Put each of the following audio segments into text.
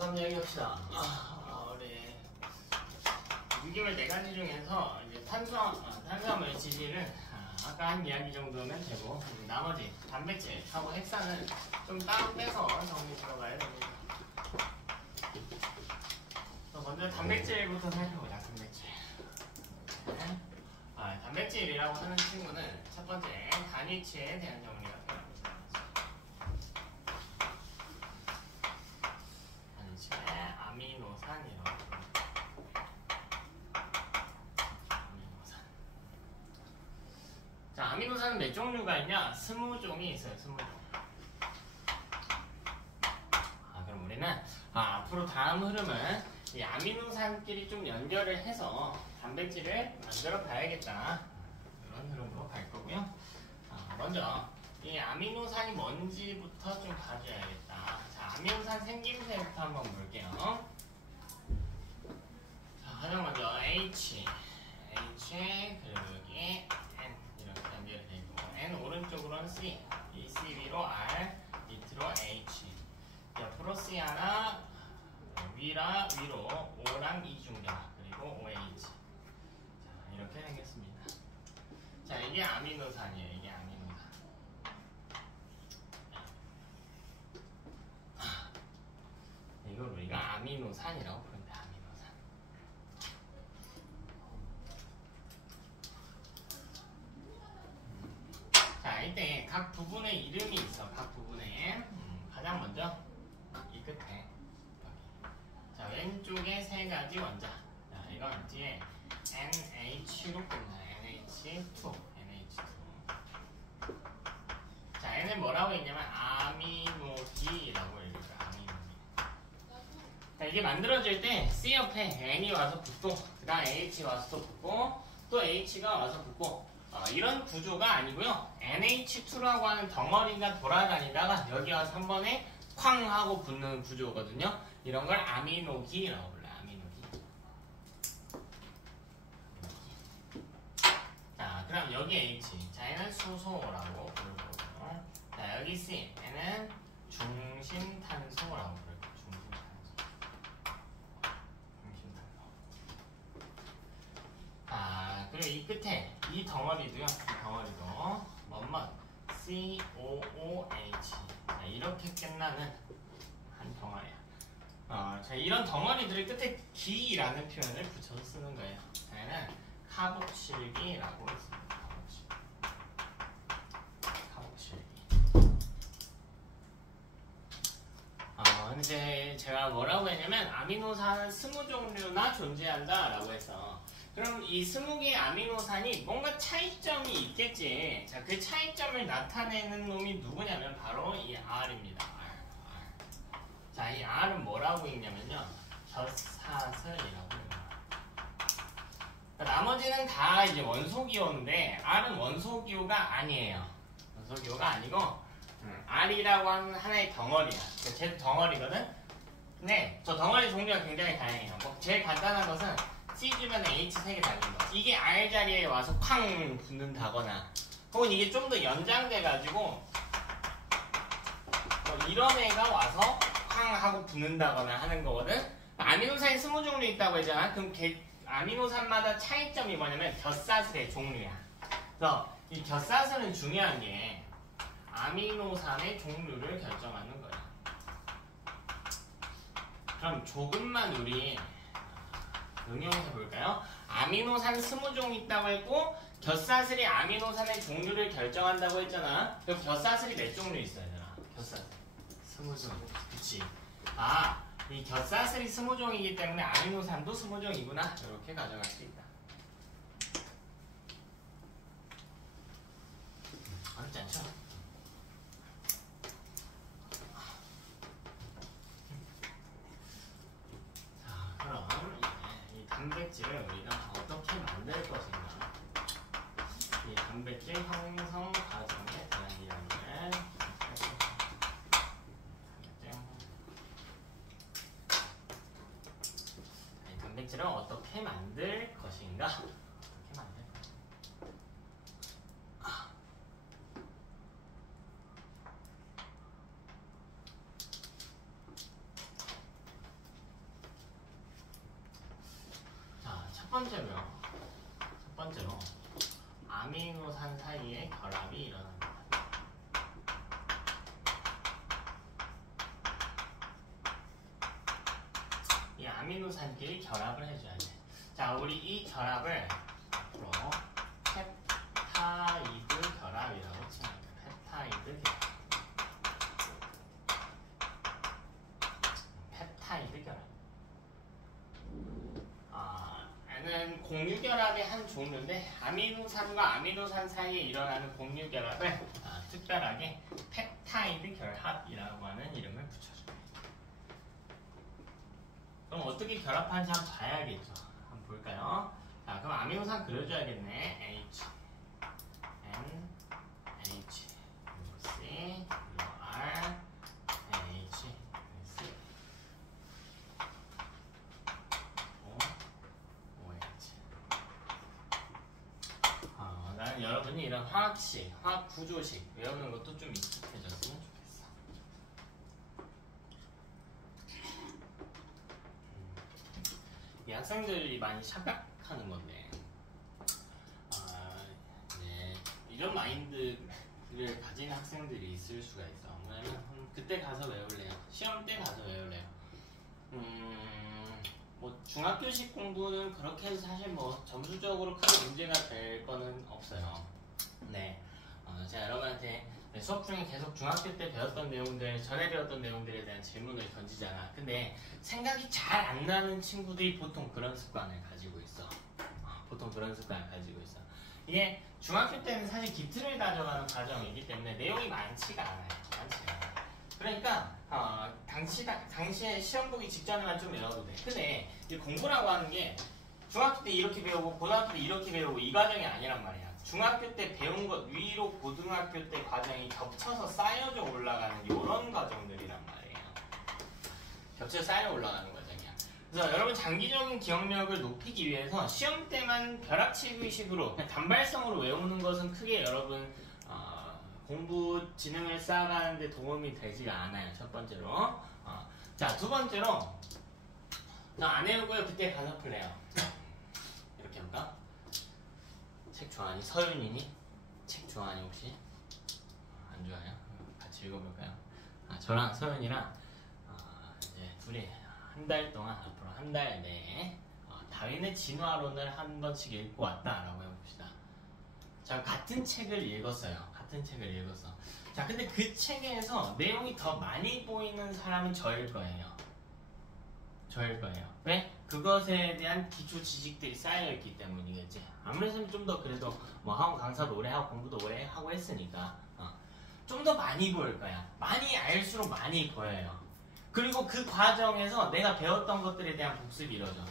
다음 이야기합시다. 우리 유기물 4가지 중에서 이제 탄수화물 지질을 아까 한 이야기 정도면 되고, 나머지 단백질하고 핵산은 좀 따로 빼서 정리 들어가야 됩니다. 먼저 단백질부터 살펴보자. 단백질. 단백질이라고 하는 친구는 첫 번째 단위치에 대한 정리가 필요합니다. 단위치에 아미노산이라고. 자, 아미노산은 몇 종류가 있냐? 20종이 있어요. 20종. 그럼 우리는 앞으로 다음 흐름은 이 아미노산끼리 좀 연결을 해서 단백질을 만들어 봐야겠다. 이런 흐름으로 갈 거고요. 먼저 이 아미노산이 뭔지부터 좀 봐줘야겠다. 자, 아미노산 생김새부터 한번 볼게요. 자, 가장 먼저 H, 그리고 여기 N 이렇게 연결되어 있고, N 오른쪽으로는 C, 이 C 위로 R, 밑으로 H, 옆으로 C 하나, 위로 O랑 E 중자, 그리고 OH. 자, 이렇게 생겼습니다. 자, 이게 아미노산이에요. 이게 아미노산. 이걸 우리가 아미노산이라고 부른다. 아미노산. 자, 이때 각 부분의 이름이 있어. 각 부분에. 가장 먼저 이 끝에. 자, 왼쪽에 3가지 원자. 자, 이건 뒤에 NH로 끝나요. NH2. 자, N은 뭐라고 했냐면 아미노기라고 읽어요. 아미노기. 자, 이게 만들어질 때 C 옆에 N이 와서 붙고, 그 다음 H 와서 또 붙고, 또 H가 와서 붙고, 이런 구조가 아니고요. NH2라고 하는 덩어리가 돌아다니다가 여기 와서 한 번에 쾅 하고 붙는 구조거든요. 이런 걸 아미노기라고 불러요. 아미노기. 자, 그럼 여기 H. 자, 얘는 수소라고 부를 거고요. 자, 여기 C. 얘는 중심탄소라고 부를 거예요. 중심탄소. 그리고 이 끝에 이 덩어리도요. 이 덩어리도 뭐뭐 COOH. 자, 이렇게 끝나는 한 덩어리야. 자, 이런 덩어리들을 끝에 기라는 표현을 붙여서 쓰는 거예요. 얘는 카복실기라고 있습니다. 카복실기. 이제 제가 뭐라고 했냐면 아미노산은 20종류나 존재한다 라고 해서, 그럼 이 20개의 아미노산이 뭔가 차이점이 있겠지. 자, 그 차이점을 나타내는 놈이 누구냐면 바로 이 R입니다. R. 자, 이 R은 뭐라고 읽냐면요, 젖사슬이라고 읽어요. 나머지는 다 이제 원소기호인데 R은 원소기호가 아니에요. 원소기호가 아니고 R이라고 하는 하나의 덩어리야. 제 덩어리거든. 근데 저 덩어리 종류가 굉장히 다양해요. 뭐 제일 간단한 것은 C 주변에 H 3개 달린 거. 이게 R 자리에 와서 쾅 붙는다거나, 혹은 이게 좀 더 연장돼가지고 이런 애가 와서 쾅 하고 붙는다거나 하는 거거든. 아미노산이 20종류 있다고 했잖아. 그럼 아미노산마다 차이점이 뭐냐면 곁사슬의 종류야. 그래서 이 곁사슬은 중요한 게 아미노산의 종류를 결정하는 거야. 그럼 조금만 우리 응용해서 볼까요? 아미노산 20종 있다고 했고, 곁사슬이 아미노산의 종류를 결정한다고 했잖아. 그럼 곁사슬이 몇 종류 있어요, 얘들아? 곁사슬 20종. 그치? 이 곁사슬이 20종이기 때문에 아미노산도 20종이구나. 이렇게 가져갈 수 있다. 어렵지 않죠? 자, 그럼 이 단백질을 우리가 어떻게 만들 것인가? 이 단백질 형성 과정에 대한 이야기를 단백질을 어떻게 만들 것인가? 어떻게 만들 것인가? 첫 번째로요. 첫 번째로 아미노산 사이에 결합이 일어납니다. 이 아미노산끼리 결합을 해줘야 돼. 자, 우리 이 결합을 앞으로 펩타이드 결합이라고 칭합니다. 펩타이드 결합. 펩타이드 결합. 얘는 공유결합의 한 종류인데 아미노산과 아미노산 사이에 일어나는 공유결합을 특별하게 펩타이드 결합이라고 하는 이름을 붙여줍니다. 그럼 어떻게 결합하는지 한번 봐야겠죠. 한번 볼까요? 자, 그럼 아미노산 그려줘야겠네. H, N, H, C, R, H, C, O, OH. 나는 여러분이 이런 화학식, 화학 구조식 외우는 것도 좀 익숙해졌으면 좋겠어. 이 학생들이 많이 착각하는 건데, 네, 이런 마인드를 가진 학생들이 있을 수가 있어. 뭐냐면 그때 가서 외울래요. 시험 때 가서 외울래요. 뭐 중학교식 공부는 그렇게 해서 사실 뭐 점수적으로 크게 문제가 될 거는 없어요. 네, 제가 여러분한테 수업 중에 계속 중학교 때 배웠던 내용들, 전에 배웠던 내용들에 대한 질문을 던지잖아. 근데 생각이 잘 안 나는 친구들이 보통 그런 습관을 가지고 있어. 보통 그런 습관을 가지고 있어. 이게 중학교 때는 사실 기틀을 다져가는 과정이기 때문에 내용이 많지가 않아요. 많지가 않아요. 그러니까 당시에 시험 보기 직전에만 좀 외워도 돼. 근데 이 공부라고 하는 게 중학교 때 이렇게 배우고 고등학교 때 이렇게 배우고 이 과정이 아니란 말이야. 중학교 때 배운 것 위로 고등학교 때 과정이 겹쳐서 쌓여져 올라가는 이런 과정들이란 말이에요. 겹쳐서 쌓여 올라가는 과정이야. 그래서 여러분 장기적인 기억력을 높이기 위해서 시험 때만 벼락치기식으로 그냥 단발성으로 외우는 것은 크게 여러분 공부 지능을 쌓아가는 데 도움이 되지가 않아요. 첫 번째로. 자, 두 번째로 나 안 외우고요. 그때 가서 풀래요. 이렇게 해볼까? 책 좋아하니? 서윤이니? 책 좋아하니 혹시? 안 좋아해요? 같이 읽어볼까요? 저랑 서윤이랑 이제 둘이 한 달 동안 앞으로 한 달 내에 다윈의 진화론을 한 번씩 읽고 왔다라고 해봅시다. 자, 같은 책을 읽었어요. 같은 책을 읽었어. 자, 근데 그 책에서 내용이 더 많이 보이는 사람은 저일 거예요. 저일 거예요. 왜? 그것에 대한 기초 지식들이 쌓여있기 때문이겠지. 아무래도 좀 더 그래도 뭐 학원 강사도 오래 하고 공부도 오래 하고 했으니까 좀 더 많이 보일 거야. 많이 알수록 많이 보여요. 그리고 그 과정에서 내가 배웠던 것들에 대한 복습이 이루어져.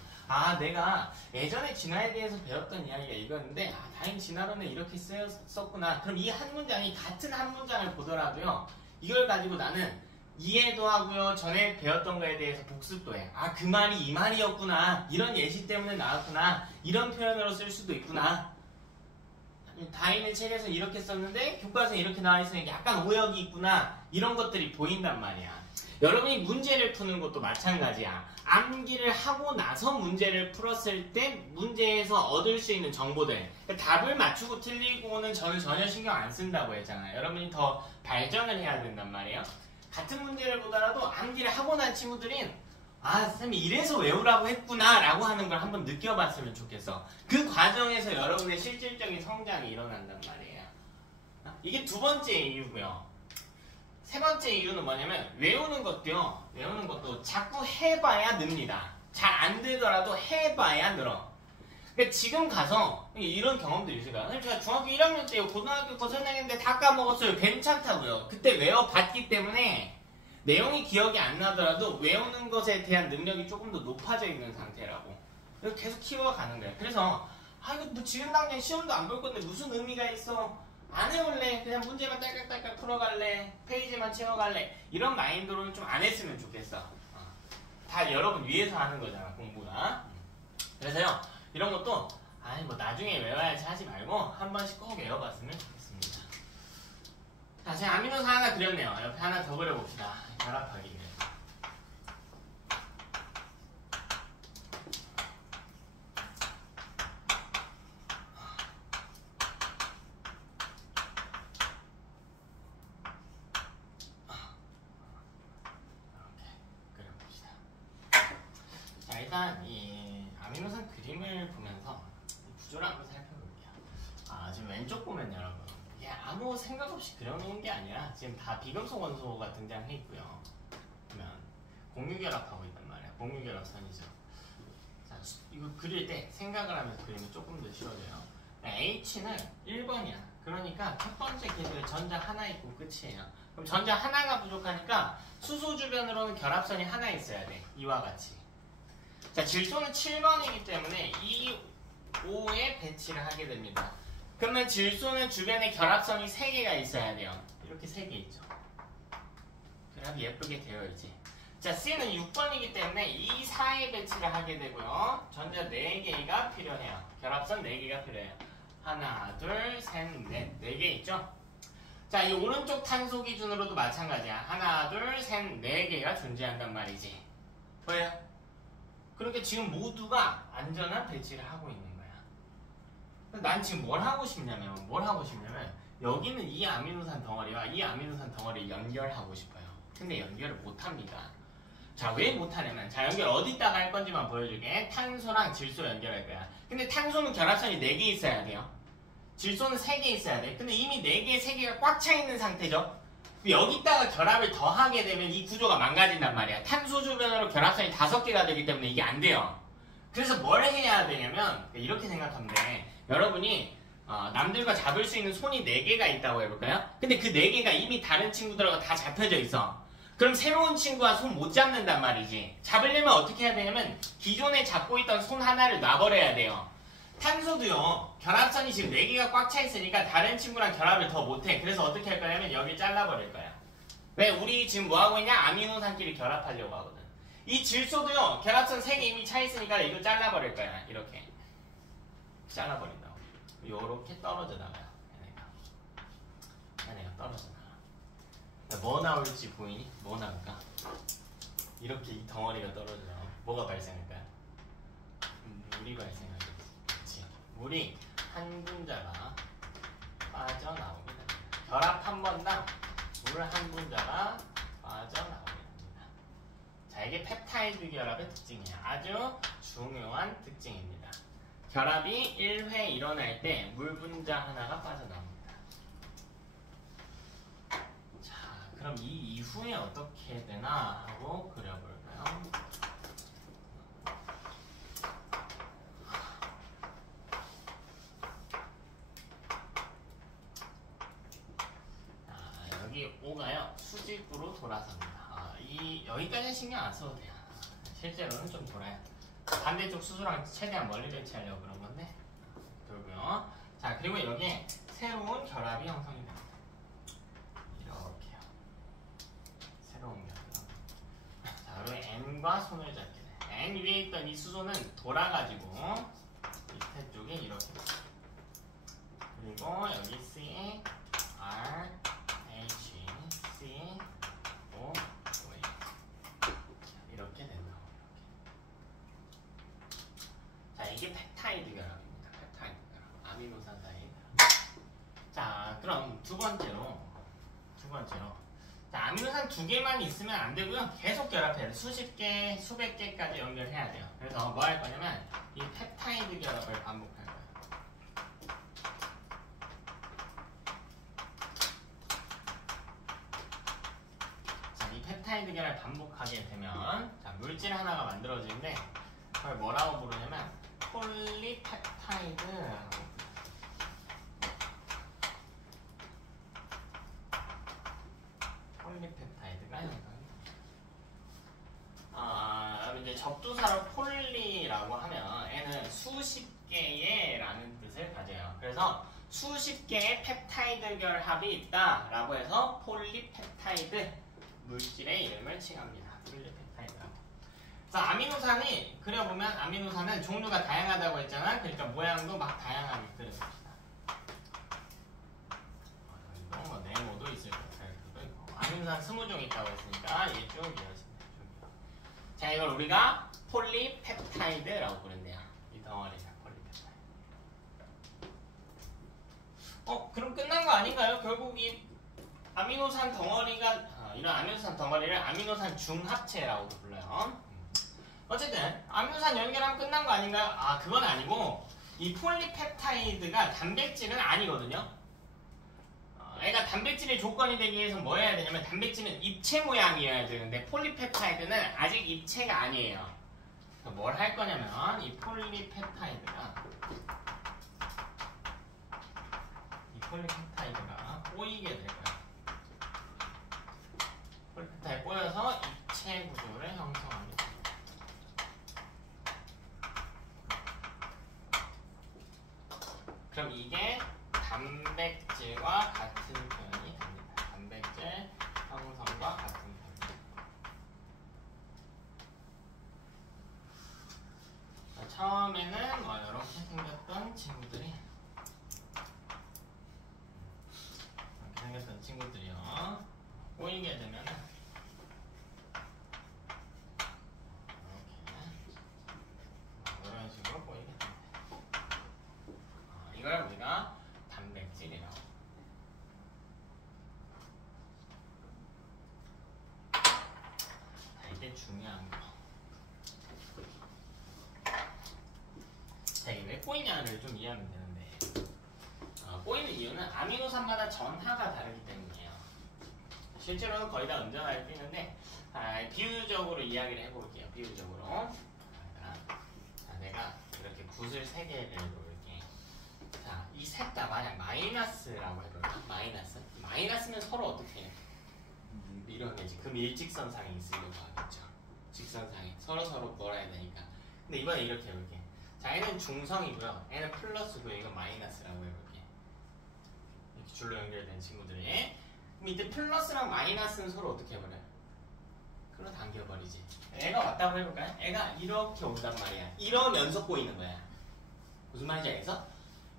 내가 예전에 진화에 대해서 배웠던 이야기가 이거였는데 다행히 진화론에 이렇게 쓰였었구나. 그럼 이 한 문장이 같은 한 문장을 보더라도요, 이걸 가지고 나는 이해도 하고요, 전에 배웠던 거에 대해서 복습도 해. 그 말이 이 말이었구나, 이런 예시 때문에 나왔구나, 이런 표현으로 쓸 수도 있구나. 다윈의 책에서 이렇게 썼는데 교과서에 이렇게 나와있으니까 약간 오역이 있구나, 이런 것들이 보인단 말이야. 여러분이 문제를 푸는 것도 마찬가지야. 암기를 하고 나서 문제를 풀었을 때 문제에서 얻을 수 있는 정보들, 그러니까 답을 맞추고 틀리고는 저는 전혀 신경 안 쓴다고 했잖아요. 여러분이 더 발전을 해야 된단 말이에요. 같은 문제를 보더라도 암기를 하고 난 친구들은 선생님이 이래서 외우라고 했구나 라고 하는 걸 한번 느껴봤으면 좋겠어. 그 과정에서 여러분의 실질적인 성장이 일어난단 말이에요. 이게 두 번째 이유고요. 세 번째 이유는 뭐냐면 외우는 것도 자꾸 해봐야 늡니다. 잘 안 되더라도 해봐야 늘어. 그러니까 지금 가서 이런 경험들이 있어요. 선생님, 제가 중학교 1학년 때요, 고등학교 거 선생님인데 다 까먹었어요. 괜찮다고요. 그때 외워봤기 때문에 내용이 기억이 안 나더라도 외우는 것에 대한 능력이 조금 더 높아져 있는 상태라고. 그래서 계속 키워가는 거예요. 그래서 이거 뭐 지금 당장 시험도 안 볼 건데 무슨 의미가 있어? 안 해볼래? 그냥 문제만 딸깍딸깍 풀어갈래? 페이지만 채워갈래? 이런 마인드로는 좀 안 했으면 좋겠어. 다 여러분 위해서 하는 거잖아, 공부가. 그래서요, 이런 것도 뭐 나중에 외워야지 하지 말고 한 번씩 꼭 외워봤으면 좋겠습니다. 자, 제가 아미노산 하나 그렸네요. 옆에 하나 더 그려봅시다. 결합하기. 일단 이 아미노산 그림을 보면서 구조를 한번 살펴볼게요. 지금 왼쪽 보면 여러분 이게 아무 생각 없이 그려놓은 게 아니라 지금 다 비금속 원소가 등장해 있고요. 그러면 공유결합하고 있단 말이야. 공유결합선이죠. 자, 이거 그릴 때 생각을 하면서 그리면 조금 더 쉬워져요. H는 1번이야. 그러니까 첫 번째 계도에 전자 하나 있고 끝이에요. 그럼 전자 하나가 부족하니까 수소 주변으로는 결합선이 하나 있어야 돼. 이와 같이. 자, 질소는 7번이기 때문에 이 5에 배치를 하게 됩니다. 그러면 질소는 주변에 결합선이 3개가 있어야 돼요. 이렇게 3개 있죠. 결합이 예쁘게 되어 있지. 자, C는 6번이기 때문에 이 4에 배치를 하게 되고요. 전자 4개가 필요해요. 결합선 4개가 필요해요. 하나, 둘, 셋, 넷. 4개 있죠? 자, 이 오른쪽 탄소 기준으로도 마찬가지야. 하나, 둘, 셋, 4개가 존재한단 말이지. 보여요? 그렇게 지금 모두가 안전한 배치를 하고 있는 거야. 난 지금 뭘 하고 싶냐면 여기는 이 아미노산 덩어리와 이 아미노산 덩어리를 연결하고 싶어요. 근데 연결을 못합니다. 자, 왜 못하냐면, 자, 연결 어디다가 할 건지만 보여줄게. 탄소랑 질소 연결할 거야. 근데 탄소는 결합선이 4개 있어야 돼요. 질소는 3개 있어야 돼. 근데 이미 4개, 3개가 꽉 차 있는 상태죠. 여기다가 결합을 더 하게 되면 이 구조가 망가진단 말이야. 탄소 주변으로 결합선이 5개가 되기 때문에 이게 안 돼요. 그래서 뭘 해야 되냐면, 이렇게 생각하면 돼. 여러분이 남들과 잡을 수 있는 손이 4개가 있다고 해볼까요? 근데 그 4개가 이미 다른 친구들하고 다 잡혀져 있어. 그럼 새로운 친구와 손 못 잡는단 말이지. 잡으려면 어떻게 해야 되냐면 기존에 잡고 있던 손 하나를 놔버려야 돼요. 탄소도요. 결합선이 지금 4개가 꽉 차 있으니까 다른 친구랑 결합을 더 못해. 그래서 어떻게 할 거냐면 여기 잘라버릴 거야. 왜? 우리 지금 뭐하고 있냐? 아미노산끼리 결합하려고 하거든. 이 질소도요. 결합선 3개 이미 차 있으니까 이거 잘라버릴 거야. 이렇게. 잘라버린다고. 요렇게 떨어져 나가요. 얘네가 떨어져 나가. 뭐 나올지 보이니? 뭐 나올까? 이렇게 이 덩어리가 떨어져요. 뭐가 발생할까요? 물이 발생하겠지. 그치? 물이 한 분자가 빠져나오게 됩니다. 결합 한 번당 물 한 분자가 빠져나오게 됩니다. 자, 이게 펩타이드 결합의 특징이에요. 아주 중요한 특징입니다. 결합이 1회 일어날 때 물 분자 하나가 빠져나옵니다. 그럼 이 이후에 어떻게 되나 하고 그려볼까요? 여기 5가요. 수직으로 돌아섭니다. 여기까지는 신경 안 써도 돼요. 실제로는 좀 돌아요. 반대쪽 수소랑 최대한 멀리 배치하려고 그런 건데 돌고요. 자, 그리고 여기에 새로운 결합이 형성이 됩니다. 새로운 결합. 자, 그리고 N과 손을 잡게 돼. N 위에 있던 이 수소는 돌아가지고 밑에 쪽에 이렇게 그리고 여기 C, R, H, C, O, O, 이렇게 된다고. 자, 이게 펩타이드 결합입니다. 펩타이드 결합. 아미노산 사이 결합. 자, 그럼 두 번째로 자, 아미노산 2개만 있으면 안 되고요. 계속 결합해야 돼. 수십 개, 수백 개까지 연결해야 돼요. 그래서 뭐 할 거냐면 이 펩타이드 결합을 반복할 거예요. 자, 이 펩타이드 결합을 반복하게 되면 자, 물질 하나가 만들어지는데 그걸 뭐라고 부르냐면 폴리펩타이드라고. 폴리펩타이드가 형성됩니다. 이제 접두사로 폴리라고 하면 얘는 수십 개의 라는 뜻을 가져요. 그래서 수십 개의 펩타이드 결합이 있다라고 해서 폴리펩타이드 물질의 이름을 칭합니다. 폴리펩타이드라고. 자, 아미노산이 그려보면 아미노산은 종류가 다양하다고 했잖아. 그러니까 모양도 막 다양하게 그려봅시다. 뭐 네모도 있을 거예요. 아미노산 20종 있다고 했으니까 얘 쭉 이어집니다. 자, 이걸 우리가 폴리펩타이드라고 부른대요. 이 덩어리가 폴리펩타이드. 그럼 끝난 거 아닌가요? 결국 이 아미노산 덩어리가 이런 아미노산 덩어리를 아미노산 중합체라고 불러요. 어쨌든 아미노산 하면 끝난 거 아닌가요? 아, 그건 아니고 이 폴리펩타이드가 단백질은 아니거든요. 애가 단백질의 조건이 되기 위해서 뭐 해야 되냐면 단백질은 입체 모양이어야 되는데 폴리펩타이드는 아직 입체가 아니에요. 뭘 할 거냐면 이 폴리펩타이드가 꼬이게 될 거야. 폴리펩타이드 꼬여서 입체 구조를 형성합니다. 그럼 이게 단백질과 같은 표현이 됩니다. 단백질 형성과 같은 표현. 처음에는 뭐 이렇게 생겼던 친구들이 이렇게 생겼던 친구들이요. 꼬이게 되면은 이런 식으로 꼬이게 됩니다. 이걸 우리가 단백질이라고. 자, 이게 중요한 거. 자, 이게 왜 꼬이냐를 좀 이해하면 되는데, 꼬이는 이유는 아미노산마다 전하가 다르기 때문이에요. 실제로는 거의 다 음전하게 뜨는데, 비유적으로 이야기를 해볼게요. 비유적으로. 자, 내가 이렇게 붓을 3개를 놓을게. 자, 이 셋 다 만약 마이너스라고 해볼까? 마이너스면 서로 어떻게 해? 이런게지. 그럼 일직선상에 있으려고 하겠죠. 직선상에. 서로 걸어야 되니까. 근데 이번에 이렇게 해볼게. 자, 얘는 중성이고요. 얘는 플러스고요. 이건 마이너스라고 해볼게. 이렇게 줄로 연결된 친구들이. 그럼 이때 플러스랑 마이너스는 서로 어떻게 해버려요? 끌어당겨버리지. 애가 왔다고 해볼까요? 애가 이렇게 온단 말이야. 이러면서 꼬이는 거야. 무슨 말인지 알겠어?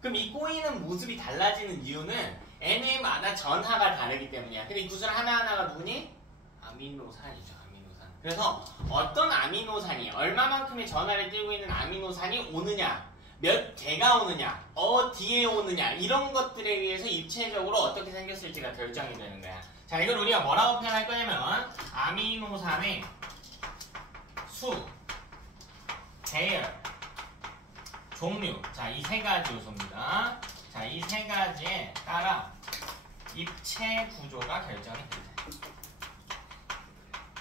그럼 이 꼬이는 모습이 달라지는 이유는 NM마다 전하가 다르기 때문이야. 근데 이 구슬 하나하나가 누구니? 아미노산이죠. 아미노산. 그래서 어떤 아미노산이 얼마만큼의 전하를 띄고 있는 아미노산이 오느냐, 몇 개가 오느냐, 어디에 오느냐, 이런 것들에 의해서 입체적으로 어떻게 생겼을지가 결정이 되는 거야. 자, 이걸 우리가 뭐라고 표현할 거냐면 아미노산의 수, 계열, 종류. 자, 이 3가지 요소입니다. 자, 이 3가지에 따라 입체 구조가 결정이 된다.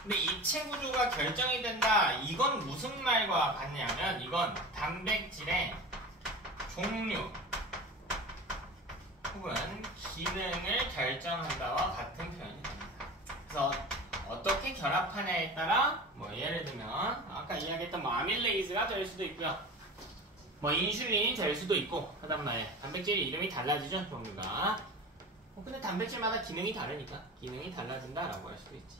근데 입체 구조가 결정이 된다. 이건 무슨 말과 같냐면 이건 단백질의 종류 혹은 기능을 결정한다와 같은 표현이 됩니다. 그래서 어떻게 결합하냐에 따라 뭐 예를 들면 아까 이야기했던 뭐 아밀레이즈가 될 수도 있고요. 뭐 인슐린이 될 수도 있고 하단 말이에요. 단백질 이름이 달라지죠, 종류가. 근데 단백질마다 기능이 다르니까 기능이 달라진다라고 할 수도 있지.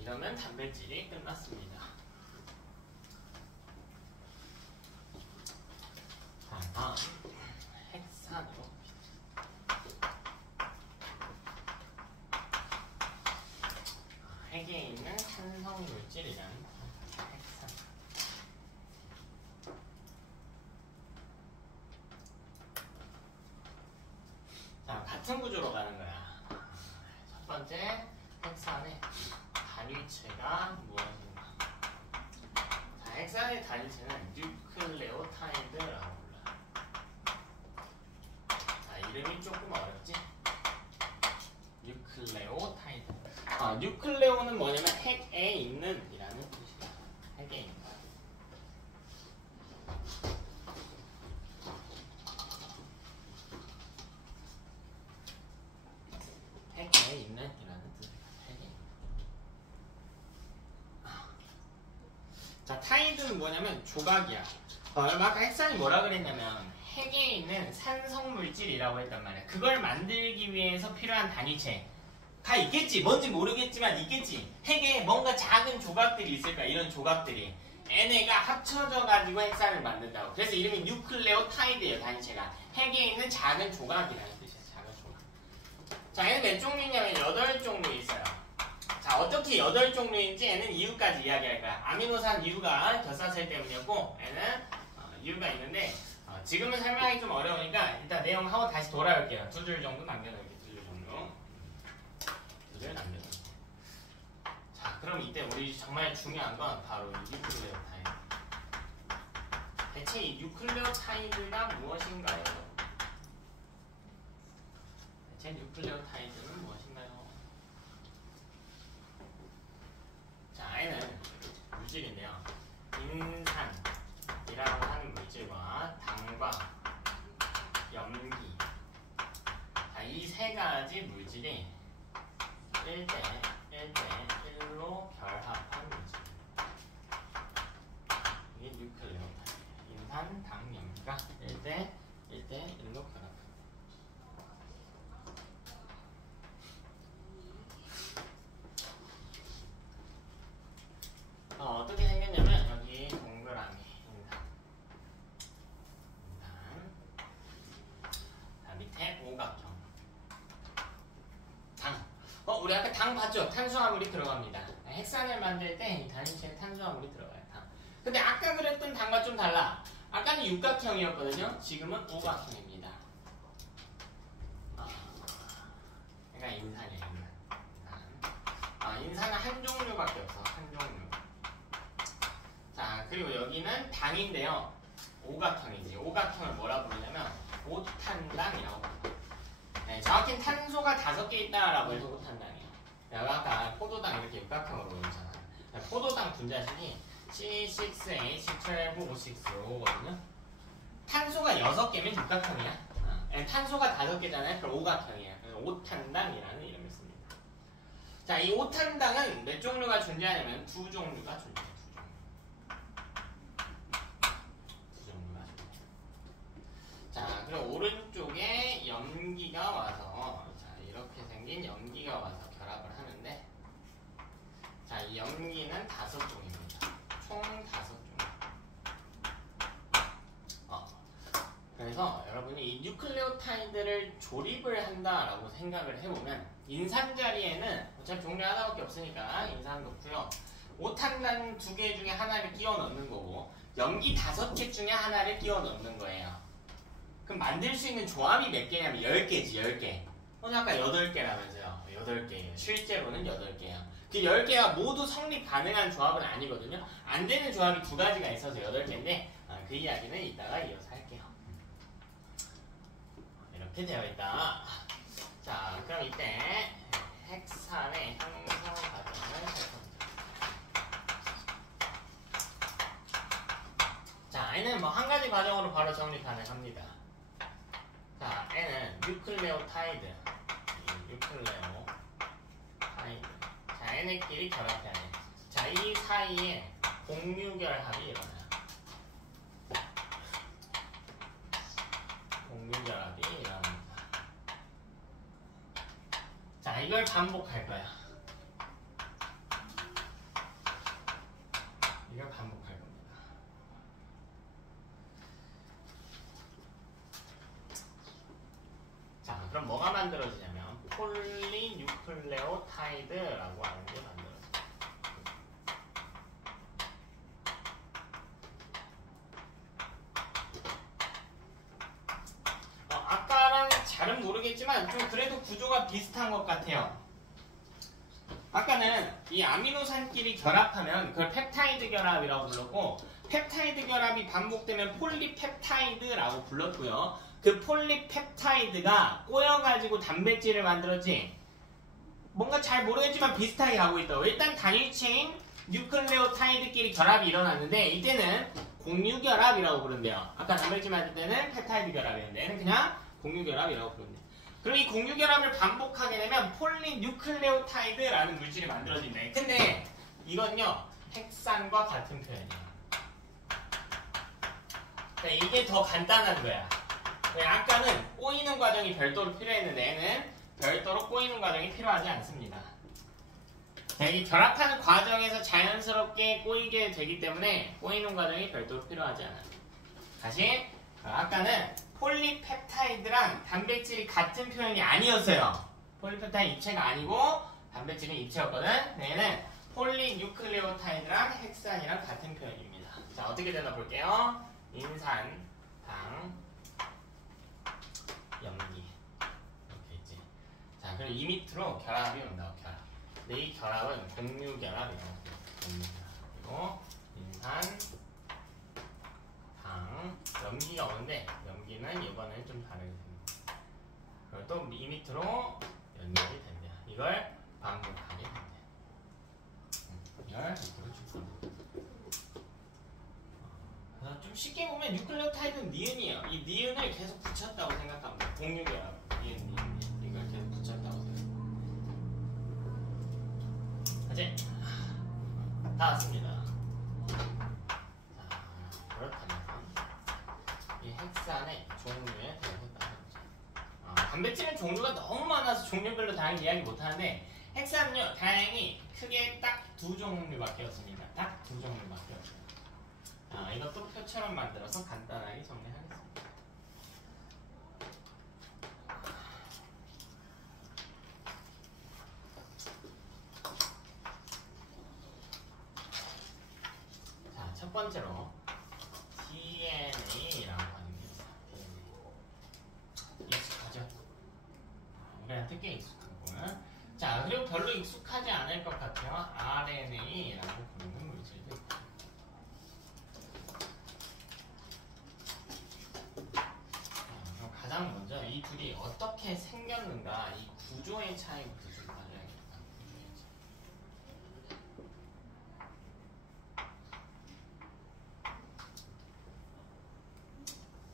이러면 단백질이 끝났습니다. 자, 다음 핵산으로. 핵에 있는 산성 물질이란 핵산. 자, 같은 구조로 가는 거야. 첫 번째 핵산의 단위체가 무엇인가? 자, 핵산의 단위체는 뉴클레오타이드라고 불러요. 자, 이름이 조금 어렵지? 뉴클레오타이드. 뉴클레오는 뭐냐면 핵에 있는 이라는 뜻이야. 핵에 있는. 핵에 있는 이라는 뜻이야. 핵에 있는. 자, 타이드는 뭐냐면 조각이야. 아까 핵산이 뭐라 그랬냐면 핵에 있는 산성물질이라고 했단 말이야. 그걸 만들기 위해서 필요한 단위체가 있겠지. 뭔지 모르겠지만 있겠지. 핵에 뭔가 작은 조각들이 있을까. 이런 조각들이 얘네가 합쳐져 가지고 핵산을 만든다고. 그래서 이름이 뉴클레오타이드예요. 단위체가 핵에 있는 작은 조각이라는 뜻이야. 작은 조각. 자, 얘는 몇 종류냐면 8종류 있어요. 자, 어떻게 8종류인지 얘는 이유까지 이야기할 거야. 아미노산 이유가 결사슬 때문이었고 얘는 이유가 있는데 지금은 설명하기 좀 어려우니까 일단 내용하고 다시 돌아올게요. 2줄 정도 남겨놓을게요. 2줄 정도. 2줄 남겨놓을게요. 자, 그럼 이때 우리 정말 중요한 건 바로 이 뉴클레오타이드. 대체 이 뉴클레오타이드가 무엇인가요? 대체 뉴클레오타이드는 무엇인가요? 자, 얘는 물질인데요. 인산이라고 하는 물질과 당과 염기, 이 세 가지 물질이 1대1로 결합한 물질. 이게 뉴클레오타이드. 인산, 당, 염기가 1대1로 결합한. 어떻게 생겼냐면 여기 동그라미 인산. 자, 밑에 오각형. 당. 우리 아까 당 봤죠? 탄수화물이 들어갑니다. 헥산을 만들 때 이 단위체에 탄수화물이 들어가요. 당. 근데 아까 그랬던 당과 좀 달라. 아까는 육각형이었거든요. 지금은 오각형입니다. 그러니까 인산이에요. 인산은 한 종류밖에 없어. 한 종류. 자, 그리고 여기는 당인데요. 오각형이지. 오각형을 뭐라 부르냐면 오탄당이라고 부르요. 네, 정확히는 탄소가 5개 있다라고 해서 오탄당이에요. 내가 아까 포도당 이렇게 육각형으로 보이잖아. 포도당 분자식이 C6H12O6거든요. 탄소가 6개면 육각형이야. 탄소가 5개잖아요. 그럼 오각형이야. 그래서 오탄당이라는 이름을 씁니다. 자, 이 오탄당은 몇 종류가 존재하냐면 2종류가 존재해요. 자, 그럼 오른쪽에 염기가 와서, 자, 이렇게 생긴 염기가 와서 결합을 하는데, 자, 이 염기는 5종입니다. 총 5종. 그래서 여러분이 이 뉴클레오타이드를 조립을 한다라고 생각을 해보면, 인산 자리에는 어차피 종류 하나밖에 없으니까 인산 넣고요. 오탄단 2개 중에 하나를 끼워 넣는 거고, 염기 5개 중에 하나를 끼워 넣는 거예요. 그럼 만들 수 있는 조합이 몇 개냐면 10개지, 10개. 오늘 아까 8개라면서요. 8개예요. 실제로는 8개예요. 그 10개가 모두 성립 가능한 조합은 아니거든요. 안 되는 조합이 2가지가 있어서 8개인데, 그 이야기는 이따가 이어서 할게요. 이렇게 되어 있다. 자, 그럼 이때 헥산의 형성 과정을 살펴보자. 자, 얘는 뭐 한 가지 과정으로 바로 정리 가능합니다. 자, 얘는 뉴클레오타이드. 뉴클레오타이드. 자, 얘네끼리 결합해야 돼. 자, 이 사이에 공유결합이 일어나요. 공유결합이 일어납니다. 자, 이걸 반복할 거야. 이걸 반복할 겁니다. 자, 그럼 뭐가 만들어지냐면 폴리뉴클레오타이드라고 하는 게 만들어져요. 아까랑 잘은 모르겠지만 좀 그래도 구조가 비슷한 것 같아요. 아까는 이 아미노산끼리 결합하면 그걸 펩타이드 결합이라고 불렀고, 펩타이드 결합이 반복되면 폴리펩타이드라고 불렀고요. 그 폴리펩타이드가 꼬여가지고 단백질을 만들었지. 뭔가 잘 모르겠지만 비슷하게 가고 있다고. 일단 단일체인 뉴클레오타이드끼리 결합이 일어났는데 이때는 공유결합이라고 부른대요. 아까 단백질 만들 때는 펩타이드 결합이었는데 얘는 그냥 공유결합이라고 부른대요. 그럼 이 공유결합을 반복하게 되면 폴리뉴클레오타이드라는 물질이 만들어진대. 근데 이건요, 헥산과 같은 표현이에요. 그러니까 이게 더 간단한 거야. 아까는 꼬이는 과정이 별도로 필요했는데 얘는 별도로 꼬이는 과정이 필요하지 않습니다. 이 결합하는 과정에서 자연스럽게 꼬이게 되기 때문에 꼬이는 과정이 별도로 필요하지 않아요. 다시, 아까는 폴리펩타이드랑 단백질이 같은 표현이 아니었어요. 폴리펩타이드 입체가 아니고 단백질은 입체였거든. 얘는 폴리뉴클레오타이드랑 헥산이랑 같은 표현입니다. 자, 어떻게 되나 볼게요. 인산, 당, 염기 이렇게 있지. 자, 그리고 이 밑으로 결합이 온다고. 결합. 근데 이 결합은 공유결합이라고. 공유결합. 그리고 인산, 당, 염기가 오는데 염기는 이번에는 좀 다르게 됩니다. 그리고 또 이 밑으로 연결이 된대요. 이걸 반복하게 된대요. 이걸 밑으로 쭉 갑니다. 좀 쉽게 보면 뉴클레오타이드는 니은이에요. 이 니은을 계속 붙였다고 생각합니다. 공유결합. 니은. 이걸 계속 붙였다고 생각합니다. 이제 다 왔습니다. 자, 그렇다면 이 헥산의 종류에 대해서 따져보자. 단백질의 종류가 너무 많아서 종류별로 다양히 이야기 못하는데 헥산은요 다행히 크게 딱 두 종류밖에 없습니다. 딱 두 종류밖에 없어요. 이것도 표처럼 만들어서 간단하게 정리하겠습니다. 자, 첫 번째로 DNA라고 하는 게 있어요. DNA. 익숙하죠? 우리한테 꽤 익숙하고요. 자, 그리고 별로 익숙하지 않을 것 같아요. RNA라고 부르는 물질도 있고. 그럼 가장 먼저 이 둘이 어떻게 생겼는가, 이 구조의 차이부터 좀 봐줘야겠다.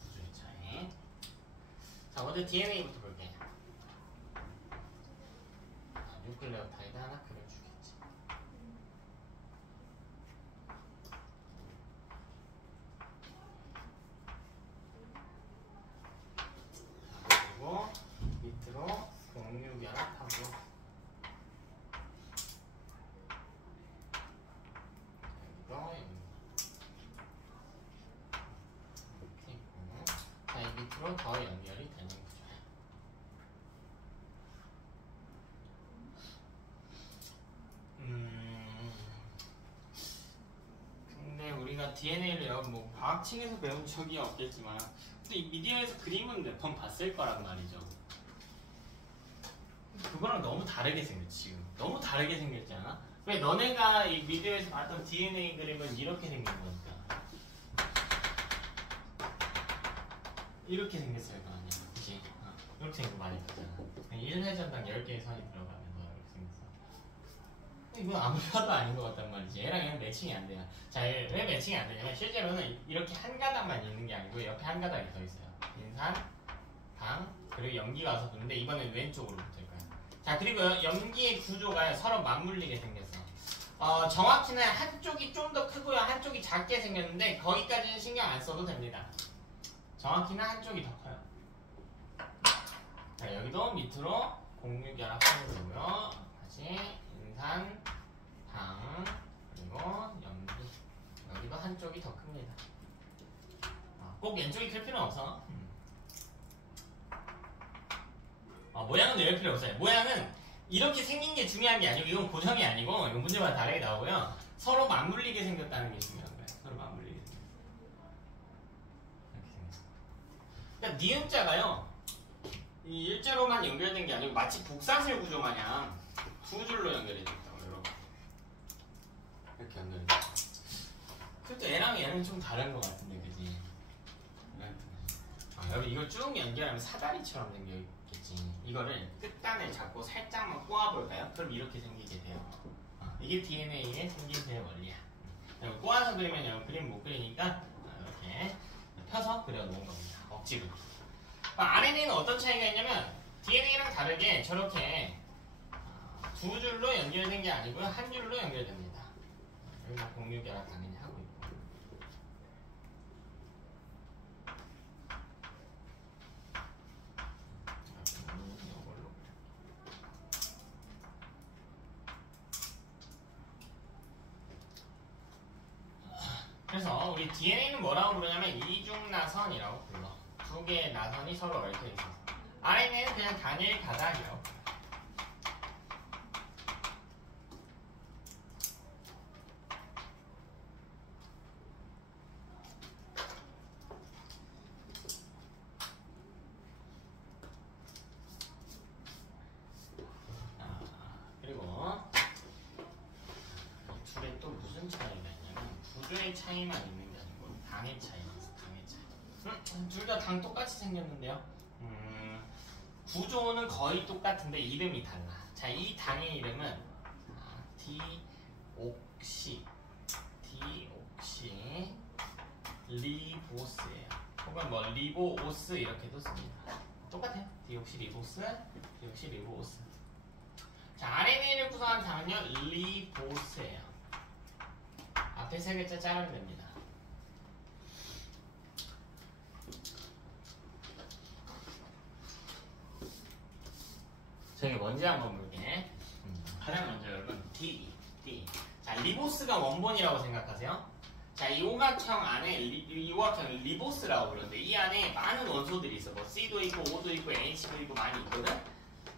구조의 차이. 자, 먼저 DNA부터 볼게요. 뉴클레오타이드 하나 그려주겠지. 그리고 밑으로 공유결합하고 여기도 이렇게 있고, 자, 이 밑으로 더 연결이 되는 구조야. 근데 우리가 DNA를 뭐 과학책에서 배운 적이 없겠지만 또 이 미디어에서 그림은 몇 번 봤을 거란 말이죠. 그거랑 너무 다르게 생겼지. 지금 너무 다르게 생겼지 않아? 왜 너네가 이 미디어에서 봤던 DNA 그림은 이렇게 생긴 거니까 이렇게 생겼어요. 그 아니야, 그치? 이렇게 생긴 거 많이 봤잖아. 1회전당 10개의 선이 들어가면서 이렇게 생겼어. 이건 아무 봐도 아닌 것 같단 말이지. 얘랑 얘는 매칭이 안 돼요. 자, 왜 매칭이 안 되냐면 실제로는 이렇게 한 가닥만 있는 게 아니고 옆에 한 가닥이 더 있어요. 인산, 당, 그리고 염기가 와서 붙는데 이번엔 왼쪽으로 붙을 거야. 자, 그리고 염기의 구조가 서로 맞물리게 생겼어. 정확히는 한쪽이 좀 더 크고요, 한쪽이 작게 생겼는데 거기까지는 신경 안 써도 됩니다. 정확히는 한쪽이 더 커요. 자, 여기도 밑으로 공유결합하는 거고요. 다시 인산, 당, 그리고 염기. 여기도 한쪽이 더 큽니다. 꼭 왼쪽이 클 필요는 없어. 모양은 낼 필요 없어요. 모양은 이렇게 생긴 게 중요한 게 아니고 이건 고정이 아니고 이건 문제마다 다르게 나오고요. 서로 맞물리게 생겼다는 게 중요한 거예요. 서로 맞물리게 생겼어. 이렇게 생겼어. 그러니까 니은자가요, 이 일자로만 연결된 게 아니고 마치 복사슬 구조 마냥 두 줄로 연결이 됐다고. 이렇게 연결이 됐다. 그래도 얘랑 얘는 좀 다른 것 같은데, 그지? 여기 이걸 쭉 연결하면 사다리처럼 생겨있겠지. 이거를 끝단을 잡고 살짝만 꼬아볼까요? 그럼 이렇게 생기게 돼요. 이게 DNA의 생김새의 원리야. 꼬아서 그리면 그림 못 그리니까 이렇게 펴서 그려놓은 겁니다. 억지로. RNA는 어떤 차이가 있냐면 DNA랑 다르게 저렇게 두 줄로 연결된 게 아니고요, 한 줄로 연결됩니다. 여기서 공유결합 당연히 하고 있고. 그래서 우리 DNA는 뭐라고 부르냐면 이중나선이라고 불러. 두 개의 나선이 서로 얽혀 있어서. RNA는 그냥 단일 가닥이라고 불러. 수의 차이만 있는 게 아니고 당의 차이라서 당의 차이. 둘 다 당 똑같이 생겼는데요. 구조는 거의 똑같은데 이름이 달라. 자, 이 당의 이름은 디옥시 리보스예요. 혹은 뭐 리보오스 이렇게도 씁니다. 똑같아요. 디옥시 리보스. 자, RNA를 구성한 당은요 리보스예요. 앞에 세 글자 자르면 됩니다. 저기 뭔지 한번 볼게. 가장 먼저 여러분 D. 자, 리보스가 원본이라고 생각하세요. 자, 이 오각형 안에 이 오각형을 리보스라고 부르는데 이 안에 많은 원소들이 있어. 뭐 C도 있고 O도 있고 H도 있고 많이 있거든.